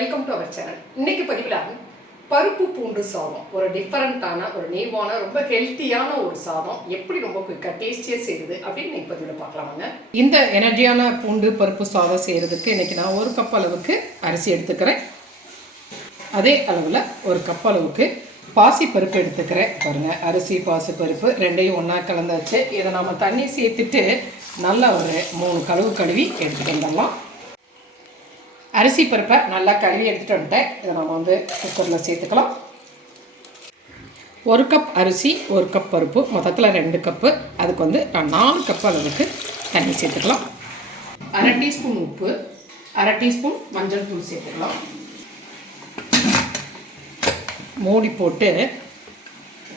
Welcome to our channel. இன்னைக்கு பதிவில் பருப்பு பூண்டு சாதம், ஒரு டிஃபரெண்ட்டான, ஒரு நேவான, ரொம்ப ஹெல்த்தியான ஒரு சாதம் எப்படி ரொம்ப குயிக்காக டேஸ்டியாக செய்யுது அப்படின்னு இன்னைக்கு பதிவில் பார்க்கலாமாங்க. இந்த எனர்ஜியான பூண்டு பருப்பு சாதம் செய்கிறதுக்கு இன்றைக்கி நான் 1 கப் அளவுக்கு அரிசி எடுத்துக்கிறேன். அதே அளவில் 1 கப் அளவுக்கு பாசி பருப்பு எடுத்துக்கிறேன். பாருங்கள், அரிசி பாசி பருப்பு ரெண்டையும் ஒன்றா கலந்தாச்சு. இதை நம்ம தண்ணி சேர்த்துட்டு நல்லா ஒரு 3 கழுவி எடுத்துகிட்டு வந்துடலாம். அரிசி பருப்பை நல்லா கழுவி எடுத்துகிட்டு வந்துட்டேன். இதை நம்ம குக்கரில் சேர்த்துக்கலாம். 1 கப் அரிசி 1 கப் பருப்பு, மொத்தத்தில் 2 கப்பு. அதுக்கு நான் 4 கப் அளவுக்கு தண்ணி சேர்த்துக்கலாம். 1/2 டீஸ்பூன் உப்பு, 1/2 டீஸ்பூன் மஞ்சள் தூள் சேர்த்துக்கலாம். மூடி போட்டு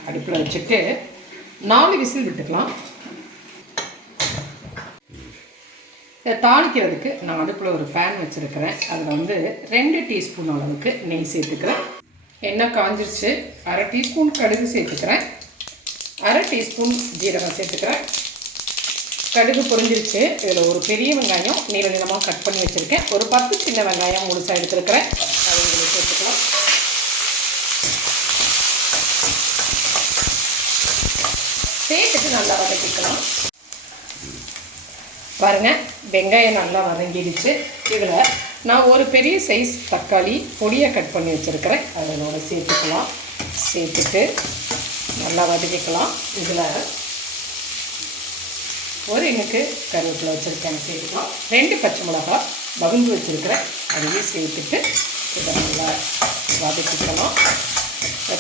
அடுப்பில் வச்சுட்டு 4 விசில் விட்டுக்கலாம். இதை தாளிக்கிறதுக்கு நான் அடுப்பில் ஒரு பேன் வச்சுருக்கிறேன். அதில் 2 டீஸ்பூன் அளவுக்கு நெய் சேர்த்துக்கிறேன். எண்ணெய் காஞ்சிருச்சு. 1/2 டீஸ்பூன் கடுகு சேர்த்துக்கிறேன். 1/2 டீஸ்பூன் ஜீரகம் சேர்த்துக்கிறேன். கடுகு பொரிஞ்சிருச்சு. இதில் ஒரு பெரிய வெங்காயம் நீள நீளமாக கட் பண்ணி வச்சுருக்கேன். ஒரு 10 சின்ன வெங்காயம் முழுசாக எடுத்துருக்கிறேன். அதை இதில் சேர்த்துக்கலாம். சேர்த்துட்டு நல்லா வதக்கிக்கலாம். பாருங்கள், வெங்காயம் நல்லா வதங்கிடுச்சு. இதில் நான் ஒரு பெரிய சைஸ் தக்காளி பொடியாக கட் பண்ணி வச்சுருக்கிறேன். அதனோட சேர்த்துக்கலாம். சேர்த்துட்டு நல்லா வதக்கிக்கலாம். இதில் ஒரு இனுக்கு கருவேப்பிலை வச்சுருக்கேன், சேர்த்துக்கலாம். 2 பச்சை மிளகாய் வகுந்து வச்சுருக்கிறேன், அதையும் சேர்த்துட்டு இதை நல்லா வதக்கிக்கலாம்.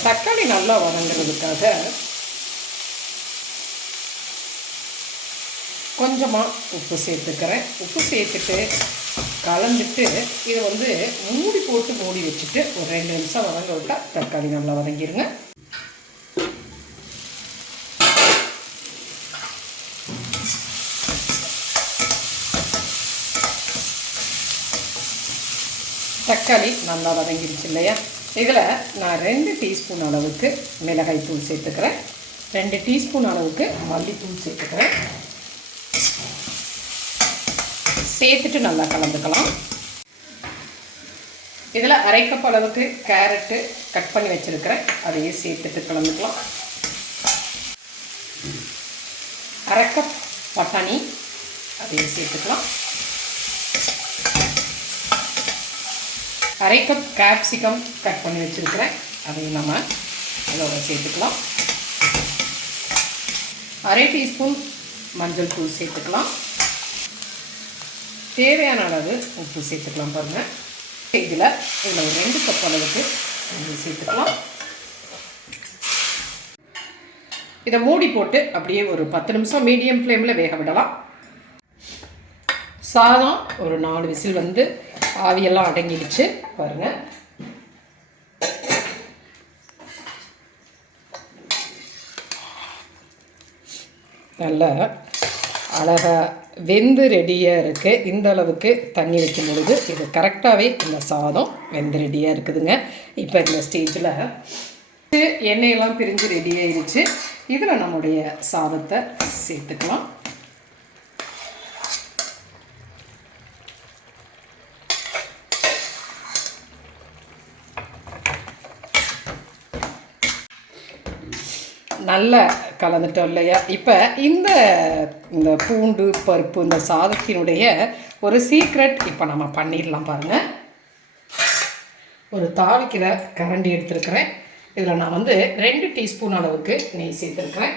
தக்காளி நல்லா வதங்குறதுக்காக கொஞ்சமாக உப்பு சேர்த்துக்கிறேன். உப்பு சேர்த்துட்டு கலந்துட்டு இதை மூடி போட்டு மூடி வச்சுட்டு ஒரு 2 நிமிஷம் வதங்க விட்டால் தக்காளி நல்லா வதங்கிடுங்க. தக்காளி நல்லா வதங்கிடுச்சு இல்லையா? இதில் நான் 2 டீஸ்பூன் அளவுக்கு மிளகாய் தூள் சேர்த்துக்கிறேன். 2 டீஸ்பூன் அளவுக்கு மல்லித்தூள் சேர்த்துக்கிறேன். சேர்த்துட்டு நல்லா கலந்துக்கலாம். இதில் 1/2 கப் அளவுக்கு கேரட்டு கட் பண்ணி வச்சுருக்கிறேன், அதையும் சேர்த்துட்டு கலந்துக்கலாம். 1/2 கப் பட்டாணி, அதையும் சேர்த்துக்கலாம். 1/2 கப் கேப்சிகம் கட் பண்ணி வச்சுருக்கிறேன், அதையும் நம்ம அதோட சேர்த்துக்கலாம். 1/2 டீஸ்பூன் மஞ்சள் தூள் சேர்த்துக்கலாம். தேவையான அளவு உப்பு சேர்த்துக்கலாம். பாருங்கள், இதில் ஒரு 2 கப் அளவுக்கு சேர்த்துக்கலாம். இதை மூடி போட்டு அப்படியே ஒரு 10 நிமிஷம் மீடியம் ஃப்ளேமில் வேக விடலாம். சாதம் ஒரு 4 விசில் ஆவியெல்லாம் அடங்கிடுச்சு. பாருங்கள், நல்லா அழகாக வெந்து ரெடியாக இருக்குது. இந்த அளவுக்கு தண்ணி வைக்கும் பொழுது இது கரெக்டாகவே இந்த சாதம் வெந்து ரெடியாக இருக்குதுங்க. இப்போ இந்த ஸ்டேஜில் எண்ணெயெல்லாம் பிரிஞ்சு ரெடி ஆயிடுச்சு. இதில் நம்முடைய சாதத்தை சேர்த்துக்கலாம். நல்லா கலந்துட்டோம் இல்லையா? இப்போ இந்த பூண்டு பருப்பு இந்த சாதத்தினுடைய ஒரு சீக்ரெட் இப்போ நம்ம பண்ணிடலாம். பாருங்கள், ஒரு தாளிக்கிற கரண்டி எடுத்துருக்கிறேன். இதில் நான் 2 டீஸ்பூன் அளவுக்கு நெய் சேர்த்துருக்கிறேன்.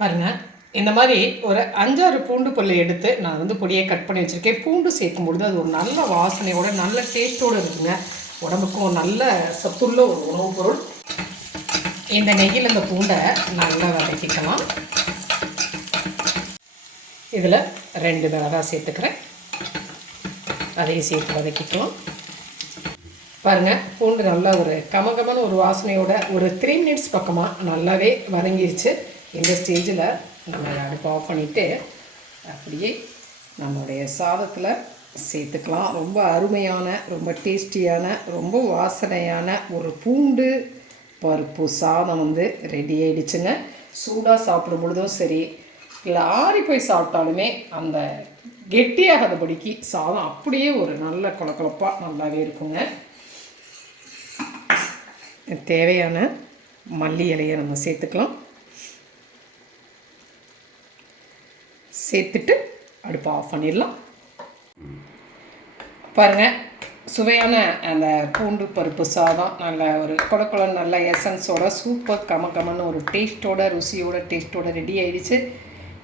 பாருங்கள், இந்த மாதிரி ஒரு 5-6 பூண்டு பல் எடுத்து நான் பொடியை கட் பண்ணி வச்சுருக்கேன். பூண்டு சேர்க்கும் பொழுது அது ஒரு நல்ல வாசனையோட நல்ல டேஸ்ட்டோடு இருக்குங்க. உடம்புக்கும் நல்ல சத்துள்ள ஒரு உணவுப் பொருள். இந்த நெய்யில் இந்த பூண்டை நல்லா வதக்கிக்கலாம். இதில் 2 மிளகாய் சேர்த்துக்கிறேன், அதையும் சேர்த்து வதக்கிக்கலாம். பாருங்கள், பூண்டு நல்லா ஒரு கமகமான ஒரு வாசனையோட ஒரு 3 மினிட்ஸ் பக்கமாக நல்லாவே வதங்கிடுச்சு. இந்த ஸ்டேஜில் நம்ம அடுப்பு ஆஃப் பண்ணிவிட்டு அப்படியே நம்மளுடைய சாதத்தில் சேர்த்துக்கலாம். ரொம்ப அருமையான, ரொம்ப டேஸ்டியான, ரொம்ப வாசனையான ஒரு பூண்டு பருப்பு சாதம் ரெடி ஆகிடுச்சுங்க. சூடாக சாப்பிடும் பொழுதும் சரி, இல்லை ஆறி போய் சாப்பிட்டாலுமே அந்த கெட்டியாகாதபடிக்கு சாதம் அப்படியே ஒரு நல்ல கொலக்கொலப்பாக நல்லாவே இருக்குங்க. தேவையான மல்லி இலையை நம்ம சேர்த்துக்கலாம். சேர்த்துட்டு அடுப்பை ஆஃப் பண்ணிடலாம். பாருங்கள், சுவையான அந்த பூண்டு பருப்பு சாதம் நல்ல ஒரு கொலக்கொலன்னு நல்ல எசன்ஸோட சூப்பர் கமன்னு ஒரு டேஸ்ட்டோட டேஸ்ட்டோட ரெடி ஆகிடுச்சு.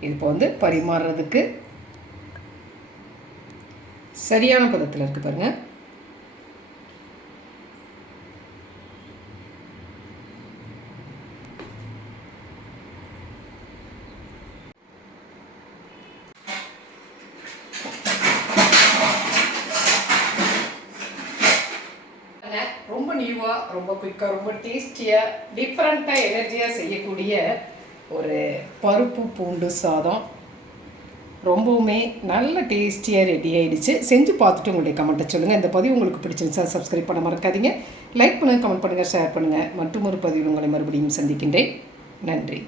இது இப்போ பரிமாறுறதுக்கு சரியான பதத்தில் இருக்குது பாருங்கள். ரொம்ப நியூவாக, ரொம்ப குயிக்காக, ரொம்ப டேஸ்டியாக, டிஃப்ரெண்ட்டாக, எனர்ஜியாக செய்யக்கூடிய ஒரு பருப்பு பூண்டு சாதம் ரொம்பவுமே நல்ல டேஸ்டியாக ரெடி ஆகிடுச்சு. செஞ்சு பார்த்துட்டு உங்களுடைய கமெண்ட்டை சொல்லுங்கள். இந்த பதிவு உங்களுக்கு பிடிச்சிருந்துச்சா சப்ஸ்கிரைப் பண்ண மறக்காதீங்க. லைக் பண்ணுங்கள், கமெண்ட் பண்ணுங்கள், ஷேர் பண்ணுங்கள். மற்றும் ஒரு பதிவில் உங்களை மறுபடியும் சந்திக்கின்றேன். நன்றி.